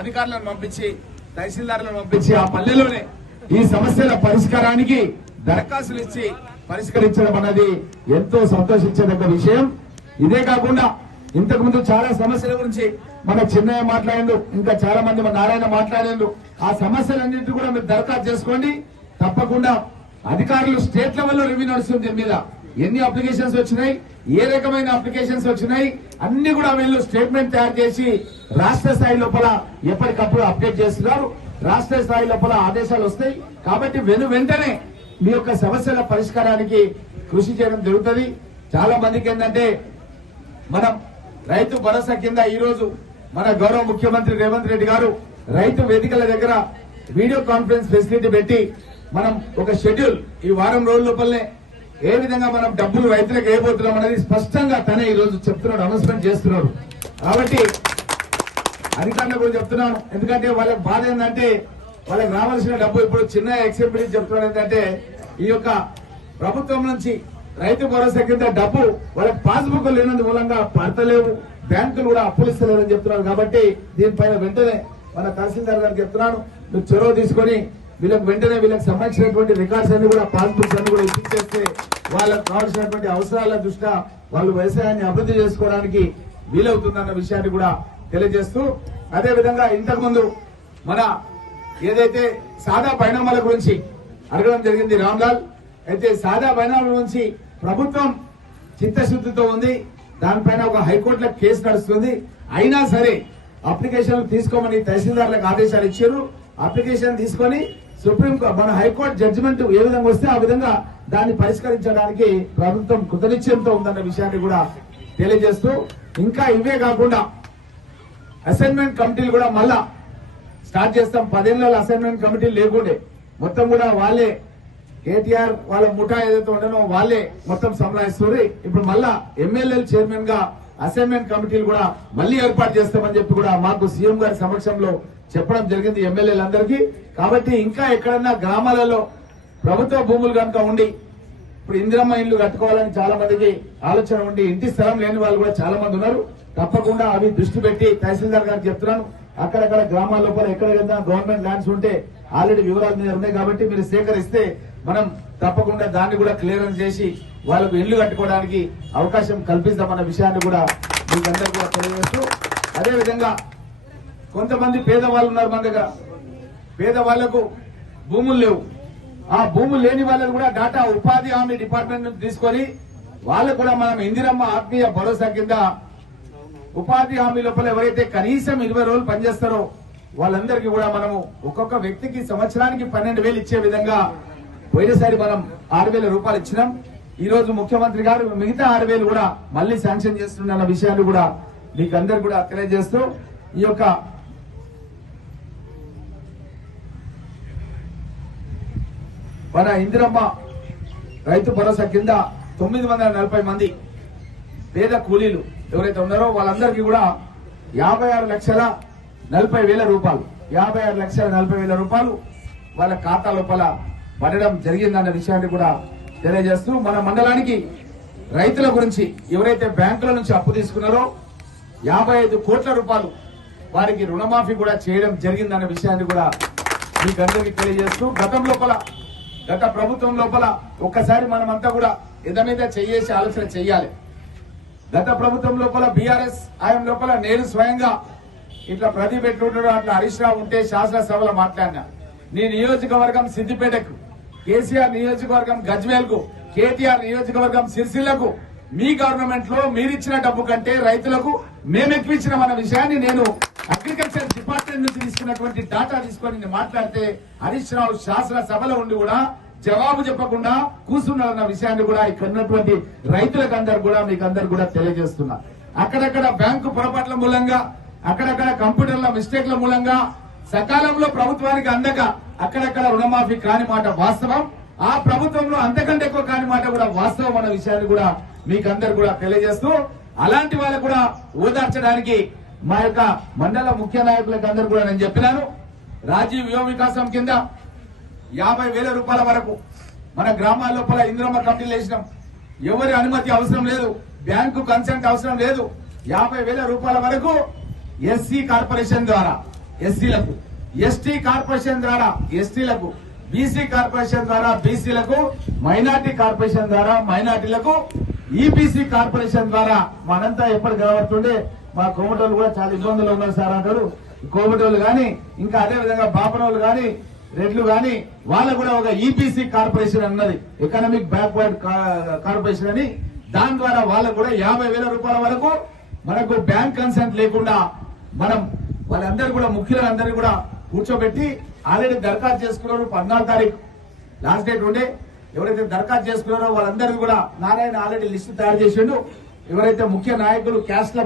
అధికారులను పంపించి తహసీల్దారులను పంపించి ఆ పల్లెలోనే ఈ సమస్యల పరిష్కారానికి దరఖాస్తులు ఇచ్చి పరిష్కరించడం అన్నది ఎంతో సంతోషించదగ్గ విషయం. ఇదే కాకుండా ఇంతకు ముందు చాలా సమస్యల గురించి మన చిన్నయ్య మాట్లాడిండు ఇంకా చాలా మంది మన నారాయణ మాట్లాడిండు. ఆ సమస్యలన్నింటినీ కూడా మీరు దరఖాస్తు చేసుకోండి. తప్పకుండా అధికారులు స్టేట్ లెవెల్లో రివ్యూ నడుస్తుంది దీని మీద. ఎన్ని అప్లికేషన్స్ వచ్చినాయి? ఏ రకమైన అప్లికేషన్స్ వచ్చినాయి? అన్ని కూడా వీళ్ళు స్టేట్మెంట్ తయారు చేసి రాష్ట్ర స్థాయి లోపల ఎప్పటికప్పుడు అప్డేట్ చేస్తున్నారు. రాష్ట్ర స్థాయి లోపల ఆదేశాలు వస్తాయి. కాబట్టి వెను వెంటనే మీ యొక్క సమస్యల పరిష్కారానికి కృషి చేయడం జరుగుతుంది. చాలా మందికి ఏంటంటే మనం రైతు భరోసా కింద ఈ రోజు మన గౌరవ ముఖ్యమంత్రి రేవంత్ రెడ్డి గారు రైతు వేదికల దగ్గర వీడియో కాన్ఫరెన్స్ ఫెసిలిటీ పెట్టి మనం ఒక షెడ్యూల్ ఈ వారం రోజుల లోపలనే ఏ విధంగా మనం డబ్బులు రైతులకు వేయబోతున్నాం అనేది స్పష్టంగా తనే ఈ రోజు చెప్తున్నాడు అనౌన్స్మెంట్ చేస్తున్నాడు. కాబట్టి అధికారులకు కూడా చెప్తున్నాను. ఎందుకంటే వాళ్ళకి బాధ ఏంటంటే వాళ్ళకి రావాల్సిన డబ్బు ఇప్పుడు చిన్న ఎక్సెప్ట్ చెప్తున్నాడు ఏంటంటే ఈ యొక్క ప్రభుత్వం నుంచి రైతు భరోసా కింద డబ్బు వాళ్ళకి పాస్బుక్ లేనందు మూలంగా పడతలేవు. బ్యాంకులు కూడా అప్పులు ఇస్తలేదని చెప్తున్నారు. కాబట్టి దీనిపైన వెంటనే మన తహసీల్దార్ గారికి చెప్తున్నాను. మీరు చొరవ తీసుకొని వీళ్ళకి వెంటనే వీళ్ళకి సంబంధించినటువంటి రికార్డ్స్ అన్ని కూడా పాస్బుక్స్ అన్ని కూడా ఇప్పించేస్తే వాళ్ళకు కావాల్సినటువంటి అవసరాల దృష్ట్యా వాళ్ళు వ్యవసాయాన్ని అభివృద్ధి చేసుకోవడానికి వీలవుతుందన్న విషయాన్ని కూడా తెలియజేస్తూ అదేవిధంగా ఇంతకుముందు మన ఏదైతే సాదా పరిణామాల గురించి అడగడం జరిగింది రామ్లాల్ అయితే సాదా పరిణామాల గురించి ప్రభుత్వం చిత్తశుద్ధితో ఉంది దానిపైన ఒక హైకోర్టులో కేసు నడుస్తుంది అయినా సరే అప్లికేషన్లు తీసుకోమని తహసీల్దార్లకు ఆదేశాలు ఇచ్చారు అప్లికేషన్ తీసుకొని సుప్రీం మన హైకోర్టు జడ్జిమెంట్ ఏ విధంగా వస్తే ఆ విధంగా దాన్ని పరిష్కరించడానికి ప్రభుత్వం కృతనిశ్చయంతో ఉందన్న విషయాన్ని కూడా తెలియజేస్తూ ఇంకా ఇవే కాకుండా అసైన్మెంట్ కమిటీలు కూడా మళ్ళా స్టార్ట్ చేస్తాం. పదేళ్ళ అసైన్మెంట్ కమిటీలు లేకుండే. మొత్తం కూడా వాళ్ళే కేటీఆర్ వాళ్ళ ముఠా ఏదైతే ఉండనో వాళ్ళే మొత్తం సంలాయిస్తారు ఇప్పుడు మళ్ళా ఎమ్మెల్యేలు చైర్మన్గా అసైన్మెంట్ కమిటీలు కూడా మళ్ళీ ఏర్పాటు చేస్తామని చెప్పి కూడా మాకు సీఎం గారి సమక్షంలో చెప్పడం జరిగింది ఎమ్మెల్యేలందరికీ. కాబట్టి ఇంకా ఎక్కడన్నా గ్రామాలలో ప్రభుత్వ భూములు కనుక ఉండి ఇప్పుడు ఇందిరమ్మ ఇల్లు కట్టుకోవాలని చాలా మందికి ఆలోచన ఉండి ఇంటి స్థలం లేని వాళ్ళు కూడా చాలా మంది ఉన్నారు. తప్పకుండా అవి దృష్టి పెట్టి తహసీల్దార్ గారికి చెప్తున్నాను. అక్కడక్కడ గ్రామాల లోపల ఎక్కడైనా గవర్నమెంట్ ల్యాండ్స్ ఉంటే ఆల్రెడీ వివరాలు మీద ఉన్నాయి కాబట్టి మీరు సేకరిస్తే మనం తప్పకుండా దాన్ని కూడా క్లియరెన్స్ చేసి వాళ్ళకు ఇల్లు కట్టుకోవడానికి అవకాశం కల్పిస్తామన్న విషయాన్ని కూడా మీకు కూడా తెలియజేస్తూ అదేవిధంగా కొంతమంది పేదవాళ్ళు ఉన్నారు మన దగ్గర. పేదవాళ్ళకు భూములు లేవు. ఆ భూములు లేని వాళ్ళని కూడా డాటా ఉపాధి హామీ డిపార్ట్మెంట్ నుంచి తీసుకొని వాళ్ళకు కూడా మనం ఇందిరమ్మ ఆత్మీయ భరోసా కింద ఉపాధి హామీ లోపల ఎవరైతే కనీసం ఇరవై రోజులు పనిచేస్తారో వాళ్ళందరికీ కూడా మనము ఒక్కొక్క వ్యక్తికి సంవత్సరానికి పన్నెండు వేలు ఇచ్చే విధంగా పోయినసారి మనం ఆరు వేల రూపాయలు ఇచ్చినాం. ఈ రోజు ముఖ్యమంత్రి గారు మిగతా ఆరు వేలు కూడా మళ్ళీ శాంక్షన్ చేస్తున్న విషయాన్ని కూడా మీకు అందరు కూడా తెలియజేస్తూ ఈ యొక్క మన ఇందిరమ్మ రైతు భరోసా కింద తొమ్మిది వందల నలభై మంది పేద కూలీలు ఎవరైతే ఉన్నారో వాళ్ళందరికీ కూడా యాభై ఆరు లక్షల నలభై వేల రూపాయలు యాభై ఆరు లక్షల నలభై వేల రూపాయలు వాళ్ళ ఖాతా లోపల పడడం జరిగిందన్న విషయాన్ని కూడా తెలియజేస్తూ మన మండలానికి రైతుల గురించి ఎవరైతే బ్యాంకుల నుంచి అప్పు తీసుకున్నారో యాభై ఐదు కోట్ల రూపాయలు వారికి రుణమాఫీ కూడా చేయడం జరిగిందన్న విషయాన్ని కూడా మీకు అందరికీ తెలియజేస్తూ గతం లోపల గత ప్రభుత్వం లోపల ఒక్కసారి మనమంతా కూడా ఎద మీద ఆలోచన చెయ్యాలి గత ప్రభుత్వం లోపల బీఆర్ఎస్ ఆయన లోపల నేను స్వయంగా ఇట్లా ప్రతి పెట్టుకుంటాడు అట్లా హరీష్ రావు ఉంటే శాసనసభలో మాట్లాడినా. నీ నియోజకవర్గం సిద్దిపేటకు కేసీఆర్ నియోజకవర్గం గజ్వేల్కు కేటీఆర్ నియోజకవర్గం సిరిసిల్లకు మీ గవర్నమెంట్లో మీరిచ్చిన డబ్బు కంటే రైతులకు మేము మన విషయాన్ని నేను అగ్రికల్చర్ డిపార్ట్మెంట్ నుంచి తీసుకున్నటువంటి డాటా తీసుకొని నేను మాట్లాడితే హరీష్ రావు శాసనసభలో ఉండి కూడా జవాబు చెప్పకుండా కూర్చున్నారన్న విషయాన్ని కూడా ఇక్కడ ఉన్నటువంటి రైతులకు అందరు కూడా మీకు అందరు కూడా తెలియజేస్తున్నా. అక్కడక్కడ బ్యాంకు పొరపాట్ల మూలంగా అక్కడక్కడ కంప్యూటర్ల మిస్టేక్ల మూలంగా సకాలంలో ప్రభుత్వానికి అందక అక్కడక్కడ రుణమాఫీ కాని మాట వాస్తవం. ఆ ప్రభుత్వంలో అంతకంటే ఎక్కువ కాని మాట కూడా వాస్తవం అన్న విషయాన్ని కూడా మీకు అందరు కూడా తెలియజేస్తూ అలాంటి వాళ్ళు కూడా ఓదార్చడానికి మా యొక్క మండల ముఖ్య నాయకులకు అందరు కూడా నేను చెప్పినాను. రాజీవ్ యువ వికాసం కింద యాభై వేల రూపాయల వరకు మన గ్రామాల లోపల ఇంద్రమ్మ కమిటీలు వేసినాం. ఎవరి అనుమతి అవసరం లేదు. బ్యాంకు కన్సెంట్ అవసరం లేదు. యాభై వేల రూపాయల వరకు ఎస్సీ కార్పొరేషన్ ద్వారా ఎస్సీలకు. ఎస్టీ కార్పొరేషన్ ద్వారా ఎస్టీలకు బీసీ కార్పొరేషన్ ద్వారా బీసీలకు మైనార్టీ కార్పొరేషన్ ద్వారా మైనార్టీలకు ఈబీసీ కార్పొరేషన్ ద్వారా మనంతా ఎప్పటికి కనబడుతుండే. మా కోమటోళ్ళు కూడా చాలా ఇబ్బందులు ఉన్నారు సార్ అంటారు. కోమటోళ్ళు కానీ ఇంకా అదే విధంగా బాపనోళ్ళు రెడ్లు కానీ వాళ్ళకు కూడా ఒక ఈపీసీ కార్పొరేషన్ అన్నది ఎకనామిక్ బ్యాక్వర్డ్ కార్పొరేషన్ అని. దాని ద్వారా వాళ్ళకు కూడా యాభై వేల రూపాయల వరకు మనకు బ్యాంక్ కన్సెంట్ లేకుండా మనం వాళ్ళందరూ కూడా ముఖ్యులందరూ కూడా కూర్చోబెట్టి ఆల్రెడీ దరఖాస్తు చేసుకున్నారు పద్నాలుగు తారీఖు. లాస్ట్ డేట్ ఉండే. ఎవరైతే దరఖాస్తు చేసుకున్నారో వాళ్ళందరికీ కూడా నారాయణ ఆల్రెడీ లిస్టు తయారు చేసిండు. ఎవరైతే ముఖ్య నాయకులు క్యాస్ల